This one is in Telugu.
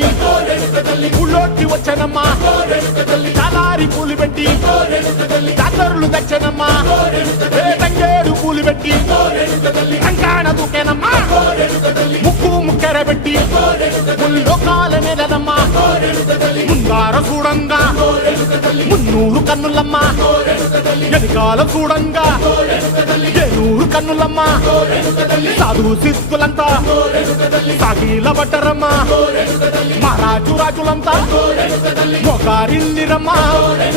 పెట్టి ఊళ్ళోకి వచ్చానమ్మా చాలారి పూలు పెట్టి జాతరులు తెచ్చానమ్మా తంగేడు పూలు పెట్టి కంకాణ దూకేనమ్మా ముక్కు ముక్కెర పెట్టి ముల్లోకాల నెలనమ్మా ముందార చూడంగా మున్నూరు కన్నులమ్మా ఎనకాల చూడంగా ఏనూరు కన్నులమ్మా సాధువు సిద్ధులంతా సాగిల బట్టరమ్మా మహారాజు రాజులంతా మొగారిల్లిరమ్మా